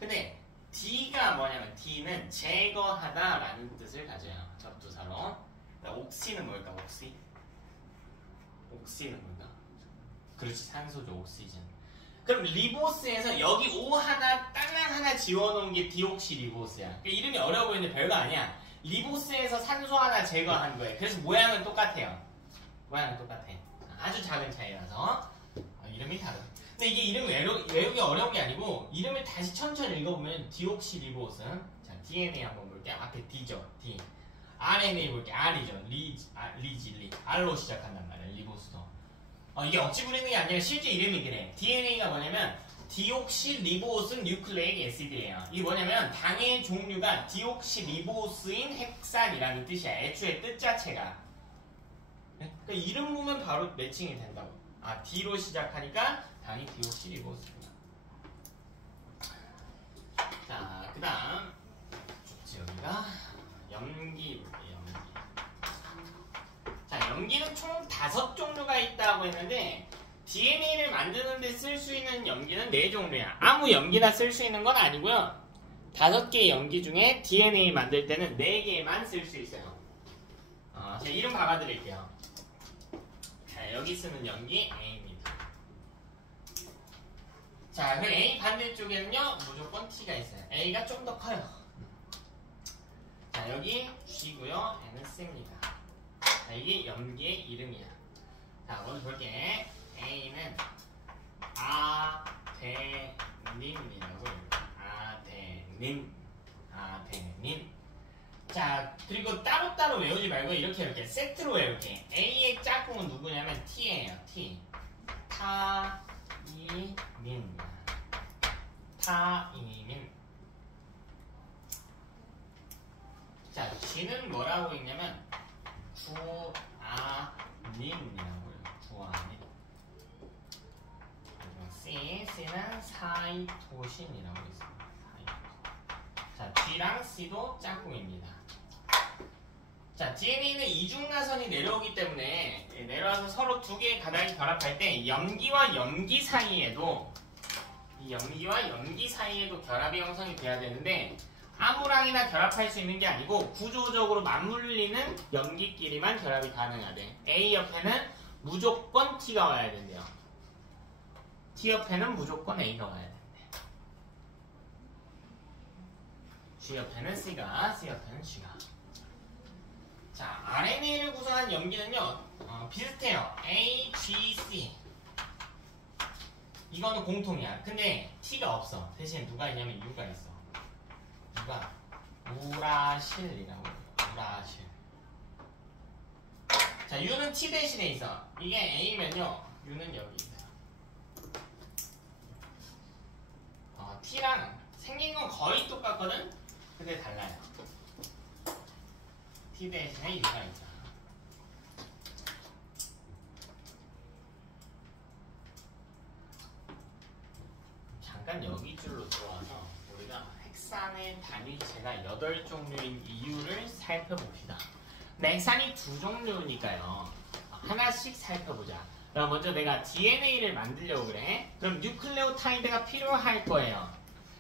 근데 D가 뭐냐면 D는 제거하다라는 뜻을 가져요. 접두사로. 옥시는 뭘까? 옥시는 뭘까? 그렇지, 산소죠. 옥시즌. 그럼 리보스에서 여기 O 하나 땅랑 하나 지워놓은 게 디옥시 리보스야. 그러니까 이름이 어려워 보이는데 별거 아니야. 리보스에서 산소 하나 제거한 거예요. 그래서 모양은 똑같아요. 아주 작은 차이라서 이름이 다르. 근데 이게 이름 외우기 어려운 게 아니고 이름을 다시 천천히 읽어보면 디옥시 리보스. 자, DNA 한번 볼게요. 앞에 D죠. D. RNA 볼게요. R이죠. 리지. R로 시작한단 말이에요. 리보스도. 이게 억지 부리는 게 아니라 실제 이름이 그래. DNA가 뭐냐면 디옥시리보스 뉴클레익 애시드예요. 이게 뭐냐면 당의 종류가 디옥시리보스인 핵산이라는 뜻이야. 애초에 뜻 자체가. 그러니까 이름 보면 바로 매칭이 된다고. D로 시작하니까 당이 디옥시리보스구나. 자, 그 다음 여기가 염기 볼게요. 자, 염기는 총 5종류가 있다고 했는데 DNA를 만드는 데 쓸 수 있는 염기는 4종류야. 아무 염기나 쓸 수 있는 건 아니고요. 5개의 염기 중에 DNA 만들 때는 4개만 쓸 수 있어요. 자, 이름 박아드릴게요. 자, 여기 쓰는 염기 A입니다. 자, 그 A 반대쪽에는요 무조건 T가 있어요. A가 좀 더 커요. 자, 여기 G고요. N은 C입니다. 자, 이게 염기의 이름이야. 자, 먼저 볼게. A는 아데닌이라고 해요. 아데닌. 자, 그리고 따로따로 외우지 말고 이렇게 세트로 외울게. A의 짝꿍은 누구냐면 T예요. T. 타이민. 자, G는 뭐라고 읽냐면 구아닌이라고 해요. 구아닌. C는 사이토신이라고 있습니다. 자, G랑 C도 짝꿍입니다. 자, DNA는 이중나선이 내려오기 때문에 내려와서 서로 2개의 가닥이 결합할 때 염기와 염기 사이에도 결합이 형성이 돼야 되는데 아무랑이나 결합할 수 있는 게 아니고 구조적으로 맞물리는 염기끼리만 결합이 가능하대. A 옆에는 무조건 T가 와야 된대요. T 옆에는 무조건 A가 와야 된대. G 옆에는 C가, C 옆에는 G가. 자, RNA를 구성한 염기는요 비슷해요. A, G, C. 이거는 공통이야. 근데 T가 없어. 대신 누가 있냐면 U가 있어. 누가? 우라실이라고 해요. 우라실. 자, U는 T 대신에 있어. 이게 A면요 U는 여기 있어요. T랑 생긴 건 거의 똑같거든? 근데 달라요. T 대신에 U가 있잖아. 잠깐 여기 줄로 들어와서 우리가 핵산의 단위체가 8종류인 이유를 살펴봅시다. 근데 핵산이 2종류니까요. 하나씩 살펴보자. 그럼 먼저 내가 DNA를 만들려고 그래. 그럼 뉴클레오타이드가 필요할 거예요.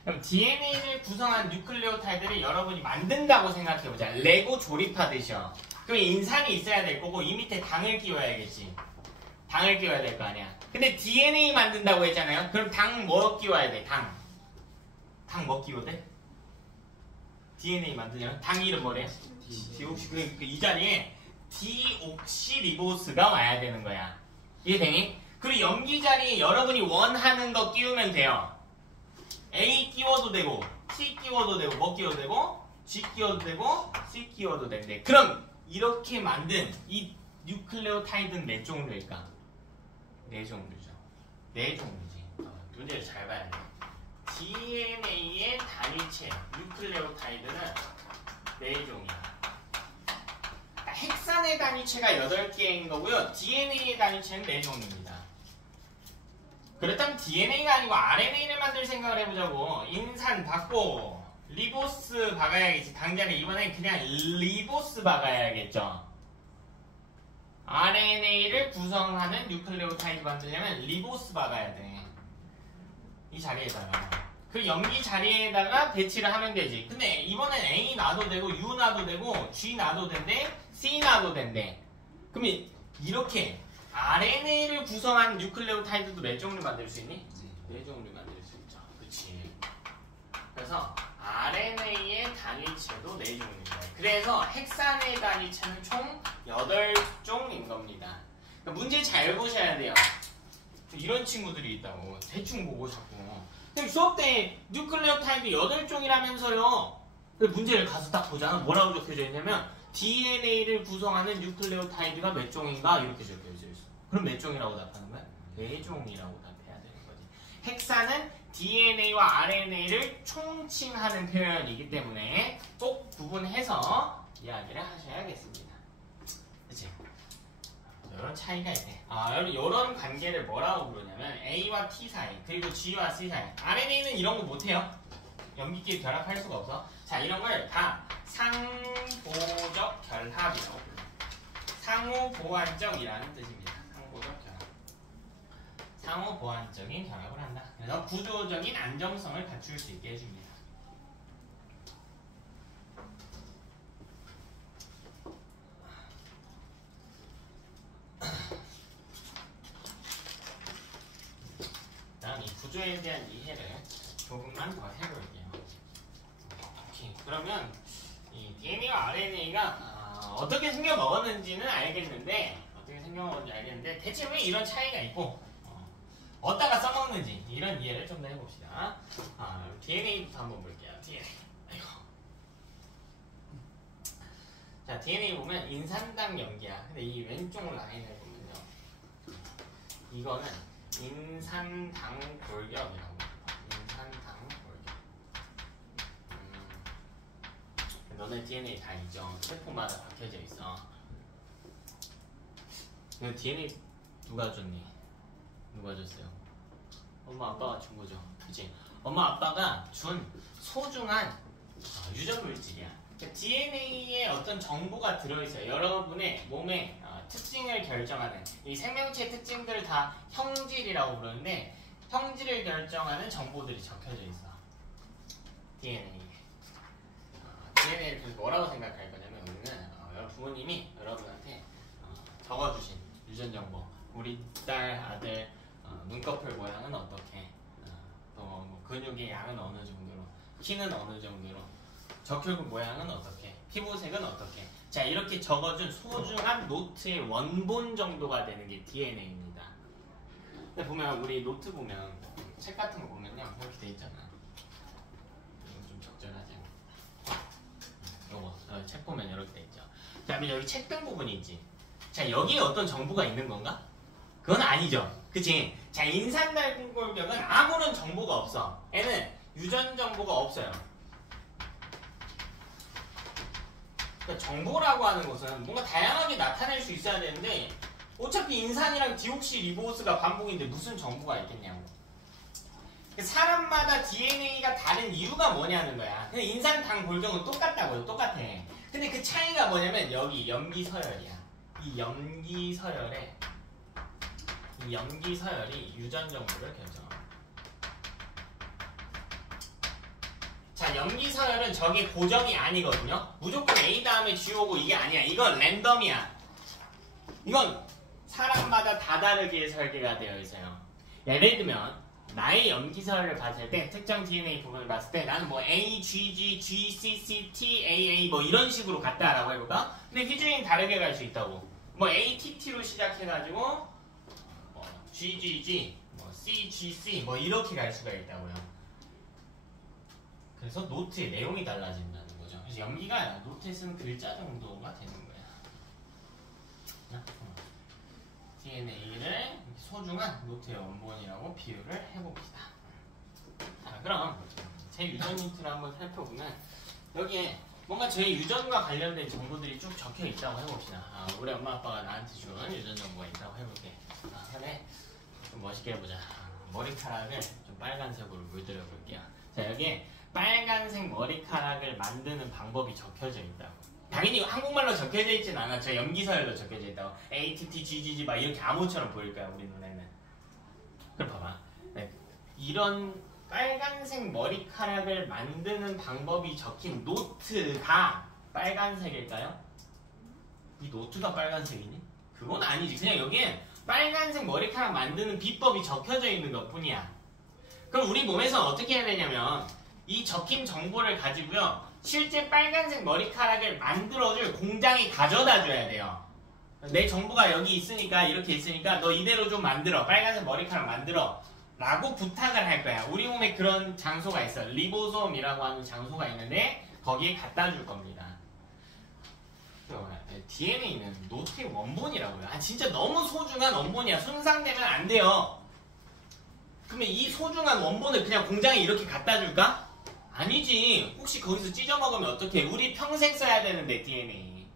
그럼 DNA를 구성한 뉴클레오타이드를 여러분이 만든다고 생각해보자. 레고 조립하듯이요. 그럼 인산이 있어야 될 거고 이 밑에 당을 끼워야겠지. 당을 끼워야 될 거 아니야. 근데 DNA 만든다고 했잖아요. 그럼 당 뭐 끼워야 돼? 당 뭐 끼워야 돼? DNA 만드냐면 당 이름 뭐래? 디옥시. 그러니까 이 자리에 디옥시리보스가 와야 되는 거야. 이해되니? 그리고 염기 자리에 여러분이 원하는 거 끼우면 돼요. A 끼워도 되고 T 끼워도 되고 뭐 끼워도 되고 G 끼워도 되고 C 끼워도 되는데 그럼 이렇게 만든 이 뉴클레오타이드는 몇 종류일까? 4종류죠. 4종류지. 문제를 잘 봐야 돼. DNA의 단위체 뉴클레오타이드는 4종이야. 헥산의 단위체가 8개인 거고요. DNA의 단위체는 4종입니다. 그렇다면 DNA가 아니고 RNA를 만들 생각을 해보자고. 인산 받고 리보스 박아야겠지. 당장에 이번엔 그냥 리보스 박아야겠죠. RNA를 구성하는 뉴클레오타이드 만들려면 리보스 박아야 돼. 이 자리에다가. 그 염기 자리에다가 배치를 하면 되지. 근데 이번엔 A 놔도 되고 U 놔도 되고 G 놔도 된대. C 놔도 된대. 그럼 이렇게 RNA를 구성한 뉴클레오타이드도 몇 종류 만들 수 있니? 네 종류 만들 수 있죠. 그치. 그래서 RNA의 단위체도 4종입니다. 그래서 헥산의 단위체는 총 8종인 겁니다. 그러니까 문제 잘 보셔야 돼요. 이런 친구들이 있다고. 대충 보고 자꾸. 그럼 수업 때 뉴클레오타이드 8종이라면서요. 문제를 가서 딱 보잖아. 뭐라고 적혀져 있냐면 DNA를 구성하는 뉴클레오타이드가 몇 종인가? 이렇게 적혀져 있어. 그럼 몇 종이라고 답하는 거야? 4종이라고 답해야 되는 거지. 헥산은 DNA와 RNA를 총칭하는 표현이기 때문에 꼭 구분해서 이야기를 하셔야겠습니다. 그치? 이런 차이가 있네. 이런 관계를 뭐라고 부르냐면 A와 T 사이 그리고 G와 C 사이. RNA는 이런 거 못해요. 염기끼리 결합할 수가 없어. 자, 이런 걸 다 상보적 결합이라고 불러요. 상호보완적이라는 뜻입니다. 상보적 결합. 상호보완적인 결합을 한다. 그래서 구조적인 안정성을 갖출 수 있게 해줍니다. 다음 이 구조에 대한 이해를 조금만 더 해볼게요. 오케이. 그러면 이 DNA와 RNA가 어떻게 생겨 먹었는지는 알겠는데 대체 왜 이런 차이가 있고 어디다가 써먹는지 이런 이해를 좀 더 해봅시다. DNA부터 한번 볼게요. DNA. 아이고. 자, DNA 보면 인산당 염기야. 근데 이 왼쪽 라인을 보면요. 이거는 인산당 골격이라고. 인산당 골격. 너네 DNA 다 있죠? 세포마다 박혀져 있어. 이거 DNA 누가 줬니? 누가 줬어요? 엄마 아빠가 준 거죠. 그치? 엄마 아빠가 준 소중한 유전물질이야. 그러니까 DNA에 어떤 정보가 들어있어요. 여러분의 몸의 특징을 결정하는 이 생명체 특징들을 다 형질이라고 부르는데 형질을 결정하는 정보들이 적혀져 있어. DNA를 그래서 뭐라고 생각할 거냐면 우리는 부모님이 여러분한테 적어주신 유전 정보, 우리 딸, 아들 눈꺼풀 모양은 어떻게, 또 뭐 근육의 양은 어느 정도로, 키는 어느 정도로, 적혈구 모양은 어떻게, 피부색은 어떻게. 자, 이렇게 적어준 소중한 노트의 원본 정도가 되는 게 DNA입니다. 근데 보면 우리 노트 보면 책 같은 거 보면요 이렇게 돼 있잖아. 이거 좀 적절하지? 요거 책 보면 이렇게 돼 있죠. 자, 그럼 여기 책등 부분이 있지. 자, 여기에 어떤 정보가 있는 건가? 그건 아니죠. 그치? 자, 인산달골격은 아무런 정보가 없어. 얘는 유전 정보가 없어요. 그러니까 정보라고 하는 것은 뭔가 다양하게 나타낼 수 있어야 되는데 어차피 인산이랑 디옥시리보스가 반복인데 무슨 정보가 있겠냐고. 사람마다 DNA가 다른 이유가 뭐냐는 거야. 근데 인산당 골격은 똑같다고요. 똑같아. 근데 그 차이가 뭐냐면 여기 염기서열이야. 이 염기서열이 유전 정보를 결정합니다. 자, 염기서열은 저게 고정이 아니거든요. 무조건 A 다음에 G 오고 이게 아니야. 이건 랜덤이야. 이건 사람마다 다 다르게 설계가 되어 있어요. 예를 들면 나의 염기서열을 봤을 때 특정 DNA 부분을 봤을 때 나는 뭐 A, G, G, G, C, C, T, A, A 뭐 이런 식으로 갔다라고 해볼까? 근데 휘주인 다르게 갈 수 있다고. 뭐 A, T, T로 시작해가지고 뭐 G, G, G, 뭐 C, G, C 뭐 이렇게 갈 수가 있다고요. 그래서 노트의 내용이 달라진다는 거죠. 그래서 염기가 노트에 쓰는 글자 정도가 되는 거야. DNA를 소중한 노트의 원본이라고 비유를 해봅시다. 자, 그럼 제 유전 힌트를 한번 살펴보면 여기에 뭔가 제 유전과 관련된 정보들이 쭉 적혀 있다고 해봅시다. 우리 엄마 아빠가 나한테 준 유전 정보가 있다고 해볼게. 그래 좀 멋있게 해보자. 머리카락을 좀 빨간색으로 물들여 볼게요. 자, 여기에 빨간색 머리카락을 만드는 방법이 적혀져 있다고. 당연히 한국말로 적혀져 있진 않았죠. 염기서열로 적혀져 있다고. A, T, T, G, G, G 막 이렇게 암호처럼 보일 거야 우리 눈에는. 그럼 봐봐. 네. 이런 빨간색 머리카락을 만드는 방법이 적힌 노트가 빨간색일까요? 이 노트가 빨간색이니? 그건 아니지. 그냥 여기엔 빨간색 머리카락 만드는 비법이 적혀져 있는 것 뿐이야. 그럼 우리 몸에서 어떻게 해야 되냐면 이 적힌 정보를 가지고요. 실제 빨간색 머리카락을 만들어줄 공장에 가져다 줘야 돼요. 내 정보가 여기 있으니까 이렇게 있으니까 너 이대로 좀 만들어. 빨간색 머리카락 만들어. 라고 부탁을 할 거야. 우리 몸에 그런 장소가 있어. 리보솜이라고 하는 장소가 있는데 거기에 갖다 줄 겁니다. DNA는 노트의 원본이라고요. 진짜 너무 소중한 원본이야. 손상되면 안 돼요. 그러면 이 소중한 원본을 그냥 공장에 이렇게 갖다 줄까? 아니지. 혹시 거기서 찢어 먹으면 어떡해? 우리 평생 써야 되는데 DNA.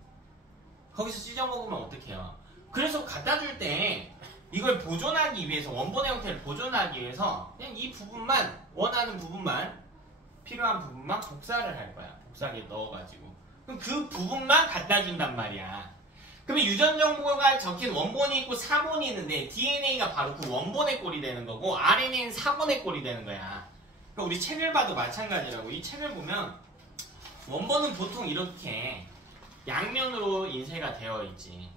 거기서 찢어 먹으면 어떡해요? 그래서 갖다 줄 때 이걸 보존하기 위해서 원본의 형태를 보존하기 위해서 그냥 이 부분만 원하는 부분만 필요한 부분만 복사를 할 거야. 복사기에 넣어가지고. 그럼 그 부분만 갖다 준단 말이야. 그러면 유전 정보가 적힌 원본이 있고 사본이 있는데 DNA가 바로 그 원본의 꼴이 되는 거고 RNA는 사본의 꼴이 되는 거야. 그러니까 우리 책을 봐도 마찬가지라고. 이 책을 보면 원본은 보통 이렇게 양면으로 인쇄가 되어 있지.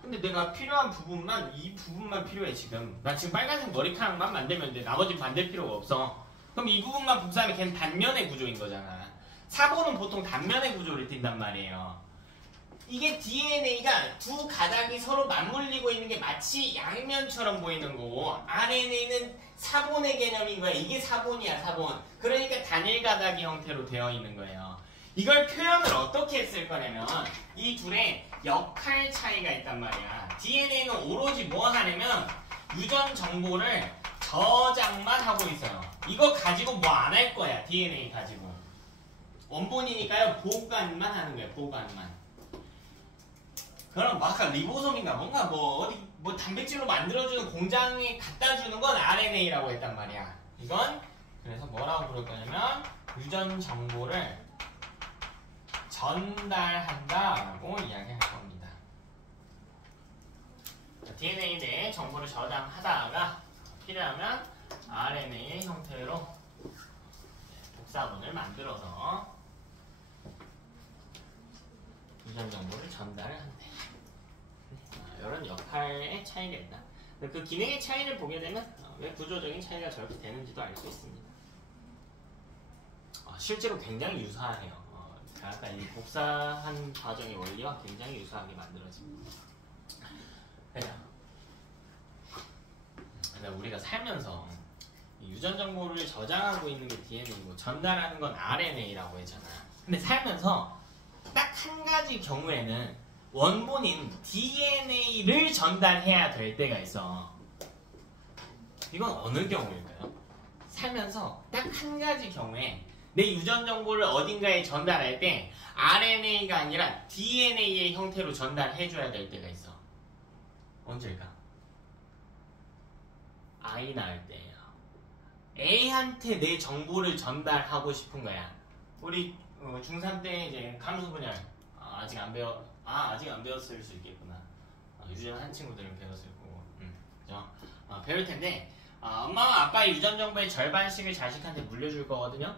근데 내가 필요한 부분만 이 부분만 필요해 지금. 나 지금 빨간색 머리카락만 만들면 돼. 나머지는 만들 필요가 없어. 그럼 이 부분만 복사하면 걔는 단면의 구조인 거잖아. 사본은 보통 단면의 구조를 띈단 말이에요. 이게 DNA가 두 가닥이 서로 맞물리고 있는 게 마치 양면처럼 보이는 거고 RNA는 사본의 개념인 거야. 이게 사본이야, 사본. 그러니까 단일 가닥의 형태로 되어 있는 거예요. 이걸 표현을 어떻게 했을 거냐면 이 둘의 역할 차이가 있단 말이야. DNA는 오로지 뭐 하냐면 유전 정보를 저장만 하고 있어요. 이거 가지고 뭐 안 할 거야. DNA 가지고. 원본이니까요. 보관만 하는 거예요. 보관만. 그럼 아까 리보솜인가 뭔가 뭐 어디 뭐 단백질로 만들어주는 공장에 갖다 주는 건 RNA라고 했단 말이야. 이건 그래서 뭐라고 부를 거냐면 유전 정보를 전달한다라고 이야기할 겁니다. DNA 내에 정보를 저장하다가 필요하면 RNA의 형태로 복사본을 만들어서 유전 정보를 전달을 한대. 이런 역할의 차이가 있다. 그 기능의 차이를 보게 되면 왜 구조적인 차이가 저렇게 되는지도 알 수 있습니다. 실제로 굉장히 유사해요. 아까 이 복사한 과정의 원리와 굉장히 유사하게 만들어집니다. 그래서 우리가 살면서 유전 정보를 저장하고 있는 게 DNA고 전달하는 건 RNA라고 했잖아. 근데 살면서 딱 한 가지 경우에는 원본인 DNA를 전달해야 될 때가 있어. 이건 어느 경우일까요? 살면서 딱 한 가지 경우에 내 유전 정보를 어딘가에 전달할 때 RNA가 아니라 DNA의 형태로 전달해줘야 될 때가 있어. 언제일까? 아이 낳을 때예요. A한테 내 정보를 전달하고 싶은 거야. 우리 중3 때 이제 감수 분열 아직 안 배웠을 수 있겠구나. 유전한 친구들은 배웠을 거고, 그죠? 배울 텐데 엄마와 아빠의 유전 정보의 절반씩을 자식한테 물려줄 거거든요.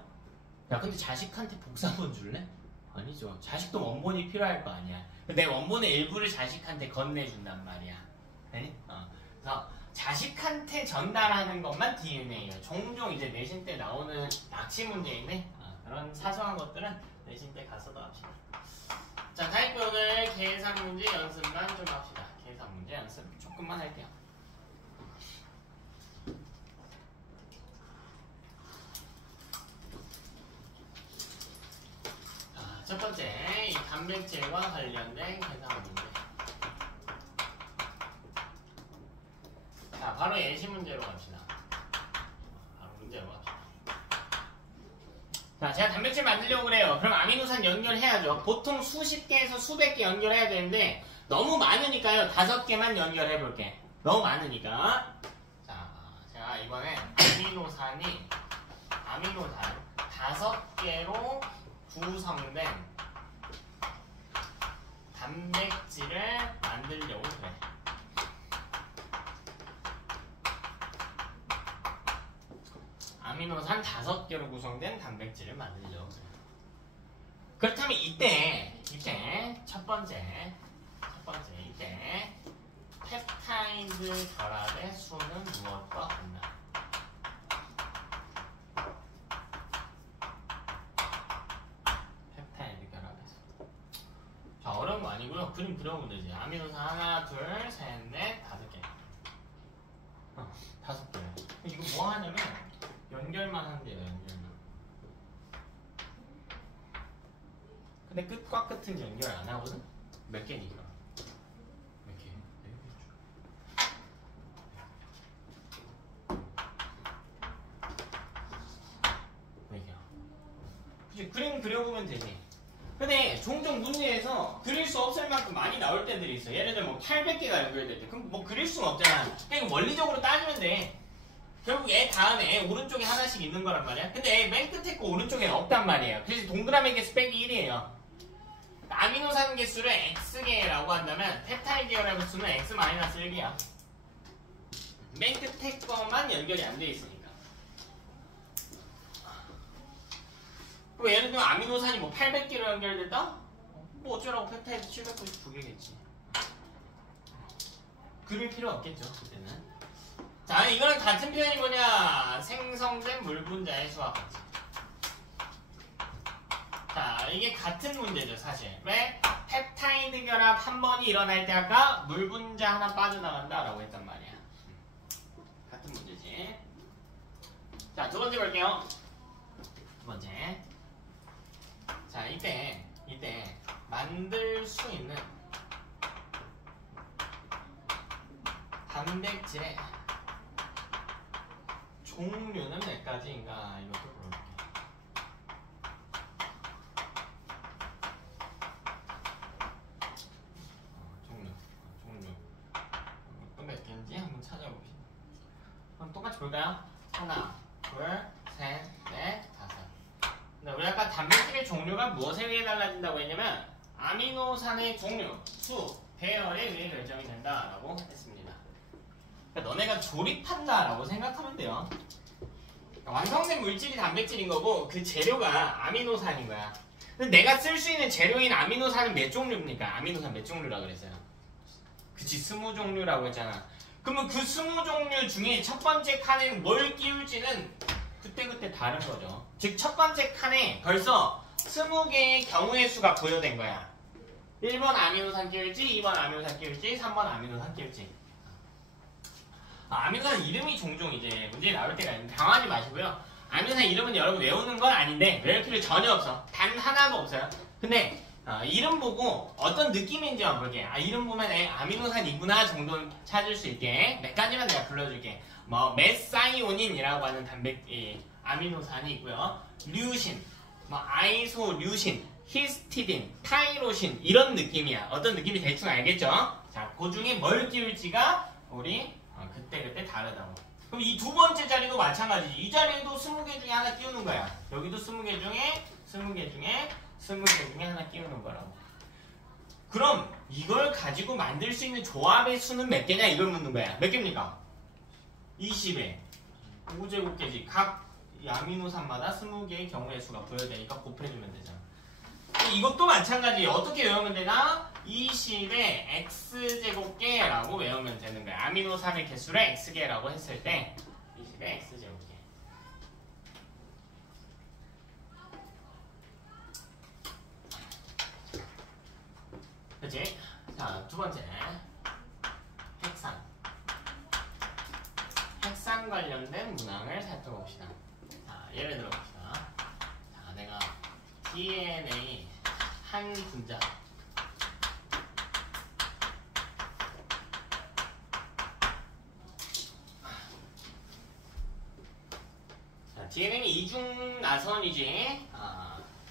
야, 근데 자식한테 복사본 줄래? 아니죠. 자식도 원본이 필요할 거 아니야. 내 원본의 일부를 자식한테 건네준단 말이야. 네? 그래서 자식한테 전달하는 것만 DNA예요. 종종 이제 내신 때 나오는 납치 문제인데 그런 사소한 것들은 내신 때 가서도 합시다. 자, 타입 오늘 계산 문제 연습만 좀 합시다. 계산 문제 연습 조금만 할게요. 자, 첫 번째 이 단백질과 관련된 계산 문제. 자, 바로 예시 문제로 갑시다. 바로 문제로 갑시다. 자, 제가 단백질 만들려고 그래요. 그럼 아미노산 연결해야죠. 보통 수십 개에서 수백 개 연결해야 되는데 너무 많으니까요. 5개만 연결해 볼게. 너무 많으니까. 자, 제가 이번엔 아미노산 5개로 구성된 단백질을 만들려고 그래. 아미노산 5개로 구성된 단백질을 만들려고 그래. 그렇다면 이때 첫 번째 이때 펩타이드 결합의 수는 무엇과 같나? 펩타이드 결합의 수. 자, 어려운 거 아니고요. 그림 그려보면 되지. 아미노산 하나, 둘, 셋, 넷, 5개. 5개. 이거 뭐 하냐면 연결만 한대요. 연결만. 근데 끝과 끝은 연결 안 하거든? 몇 개니까? 몇 개? 몇 개야? 그치, 그림 그려보면 되지. 근데 종종 문제에서 그릴 수 없을 만큼 많이 나올 때들이 있어. 예를 들면 뭐 800개가 연결될 때. 그럼 뭐 그릴 수는 없잖아. 그냥 원리적으로 따지면 돼. 결국 얘 다음에 얘 오른쪽에 하나씩 있는 거란 말이야. 근데 얘 맨 끝에 거 오른쪽에는 없단 말이에요. 그래서 동그라미 개수 빼기 1이에요. 아미노산 개수를 X개라고 한다면 펩타이드 결합의 수는 X-1개야. 맨 끝에 거만 연결이 안 돼 있으니까. 그럼 예를 들면 아미노산이 뭐 800개로 연결됐다? 뭐 어쩌라고 펩타이드 799개겠지. 그릴 필요 없겠죠, 그때는. 자, 이거랑 같은 표현이 뭐냐? 생성된 물 분자의 수와 같이. 자, 이게 같은 문제죠, 사실. 왜? 펩타이드 결합 한 번이 일어날 때 아까 물 분자 하나 빠져나간다라고 했단 말이야. 같은 문제지. 자, 두 번째 볼게요. 두 번째. 자, 이때 만들 수 있는 단백질의 종류는 몇 가지인가? 이것도 물어볼게. 종류. 또 몇 개인지 한번 찾아봅시다. 그럼 똑같이 볼까요? 하나, 둘, 셋, 넷, 5. 근데 우리 아까 단백질의 종류가 무엇에 의해 달라진다고 했냐면 아미노산의 종류, 수, 배열에 의해 결정이 된다라고 했습니다. 그러니까 너네가 조립한다라고 생각하면 돼요. 완성된 물질이 단백질인 거고 그 재료가 아미노산인 거야. 근데 내가 쓸 수 있는 재료인 아미노산은 몇 종류입니까? 아미노산 몇 종류라고 그랬어요? 그치, 20종류라고 했잖아. 그러면 그 20종류 중에 첫 번째 칸에 뭘 끼울지는 그때그때 다른 거죠. 즉 첫 번째 칸에 벌써 20개의 경우의 수가 부여된 거야. 1번 아미노산 끼울지, 2번 아미노산 끼울지, 3번 아미노산 끼울지. 아미노산 이름이 종종 이제 문제 나올 때가 있는데 당하지 마시고요. 아미노산 이름은 여러분 외우는 건 아닌데 외울 필요 전혀 없어. 단 하나도 없어요. 근데 이름 보고 어떤 느낌인지 한번 볼게. 이름 보면 아미노산이구나 정도는 찾을 수 있게 몇 가지만 내가 불러줄게. 뭐 메사이오닌이라고 하는 아미노산이 있고요. 류신, 뭐 아이소류신, 히스티딘, 타이로신 이런 느낌이야. 어떤 느낌이 대충 알겠죠? 자, 그 중에 뭘 끼울지가 우리 그때 다르다고. 그럼 이 두 번째 자리도 마찬가지지. 이 자리에도 20개 중에 하나 끼우는 거야. 여기도 20개 중에 20개 중에 하나 끼우는 거라고. 그럼 이걸 가지고 만들 수 있는 조합의 수는 몇 개냐 이걸 묻는 거야. 몇 개입니까? 20에 5제곱개지. 각 아미노산마다 20개의 경우의 수가 부여되니까 곱해주면 되잖아. 이것도 마찬가지. 어떻게 외우면 되나? 20의 x제곱개라고 외우면 되는 거야. 아미노산의 개수를 x개라고 했을 때 20의 x제곱개. 그치? 자, 두 번째. 핵산. 핵산 관련된 문항을 살펴봅시다. 자, 예를 들어봅시다. 자, 내가 DNA 한 분자 DNA는 이중 나선이지.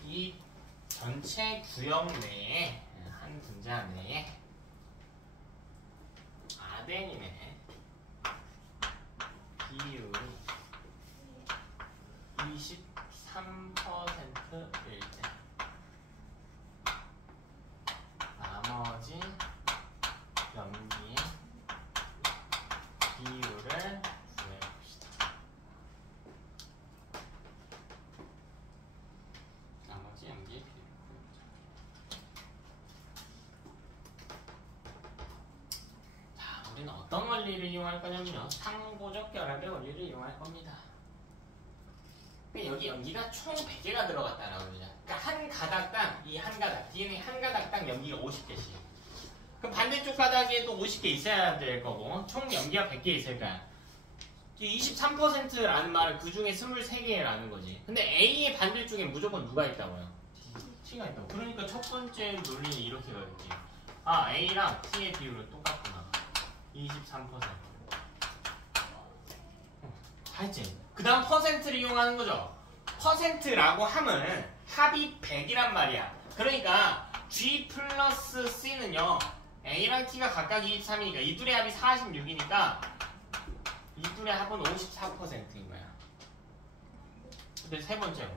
이 전체 구역 내에 한 분자 내에 아데닌의 비율이 23%일 때 나머지 염기의 비율을 구해봅시다. 나머지 염기의 비율. 자, 우리는 어떤 원리를 이용할 거냐면요, 상호적 결합의 원리를 이용할 겁니다. 여기 염기가 총 100개가 들어갔다라고 그러죠. 그러니까 한 가닥당, 이 한 가닥, DNA 한 가닥당 염기가 50개씩. 그럼 반대쪽 가닥에도 50개 있어야 될 거고, 총 염기가 100개 있을까요? 23%라는 말은 그 중에 23개라는 거지. 근데 A의 반대쪽에 무조건 누가 있다고요? T가 있다고. 그러니까 첫 번째 논리는 이렇게 가겠지. A랑 T의 비율은 똑같구나. 23%. 다 했지? 그 다음 퍼센트를 이용하는 거죠. 퍼센트라고 함은 합이 100이란 말이야. 그러니까 G 플러스 C는요, A랑 T가 각각 23이니까 이 둘의 합이 46이니까 이 둘의 합은 54%인 거야. 근데 세 번째로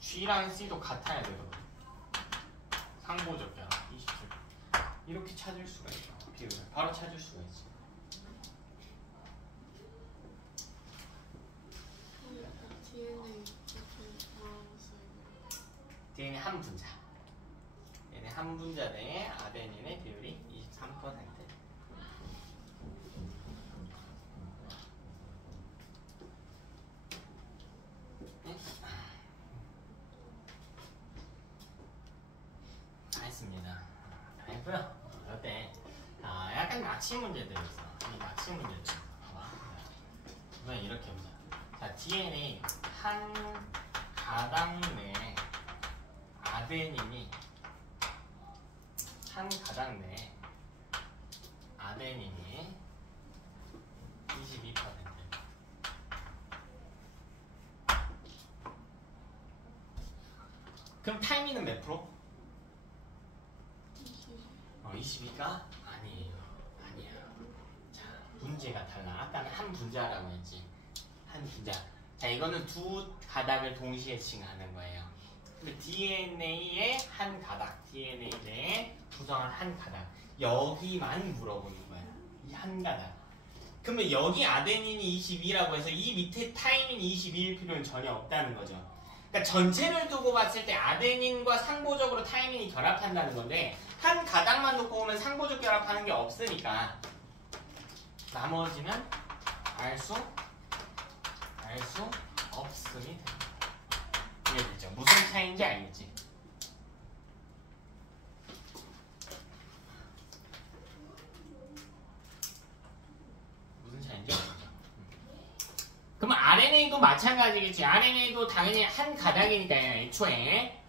G랑 C도 같아야 되거든. 상보적 결합 27. 이렇게 찾을 수가 있어. 비율을 바로 찾을 수가 있어. DNA 한 분자. 얘네 한 분자 내에 아데닌의 비율이 23%. 네? 다 했습니다. 다 했고요. 어때? 약간 낚시 문제들이 있어. 이 낚시 문제들. 그러면 이렇게 보자. 자, DNA 한 가당 내에 아데닌이 한 가당 내에 아데닌이 22%. 그럼 타이밍은 몇 프로? 22가? 아니에요. 아니야. 자, 문제가 달라. 아까는 한 분자라고 했지. 한 분자. 자, 이거는 두 가닥을 동시에 칭하는 거예요. 근데 DNA의 한 가닥, DNA 내에 구성한 한 가닥. 여기만 물어보는 거야. 이 한 가닥. 그러면 여기 아데닌이 22라고 해서 이 밑에 타이민이 22일 필요는 전혀 없다는 거죠. 그러니까 전체를 두고 봤을 때 아데닌과 상보적으로 타이민이 결합한다는 건데, 한 가닥만 놓고 보면 상보적 결합하는 게 없으니까 나머지는 알 수 없음이 됩니다. 이해되죠? 무슨 차이인지 알겠지? 무슨 차이인지 알겠죠? 그러면 RNA도 마찬가지겠지. RNA도 당연히 한 가닥이니까 애초에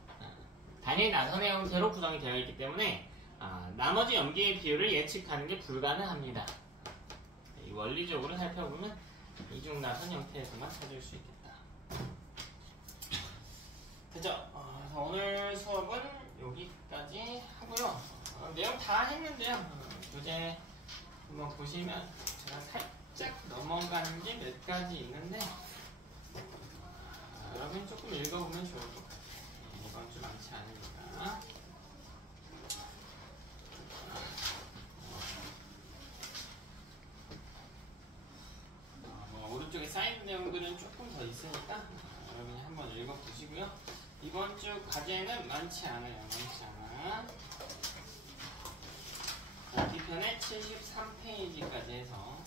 단일 나선의 형태로 구성이 되어 있기 때문에 나머지 염기의 비율을 예측하는 게 불가능합니다. 이 원리적으로 살펴보면 이중 나선 형태에서만 찾을 수 있겠다. 됐죠? 오늘 수업은 여기까지 하고요. 내용 다 했는데요. 교재 한번 보시면 제가 살짝 넘어가는 게 몇 가지 있는데 여러분 조금 읽어보면 좋을 것 같아요. 이번 주 많지 않으니까. 오른쪽에 사이드 내용들은 조금 더 있으니까 여러분이 한번 읽어보시고요. 이번 주 과제는 많지 않아요. 많지 않아. 자, 뒤편에 73페이지까지 해서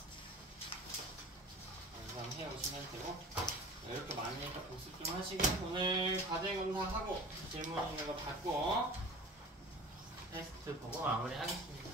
해오시면 되고 이렇게 많으니까 복습 좀 하시고 오늘 과제 검사하고 질문 있는 거 받고 테스트 보고 마무리하겠습니다.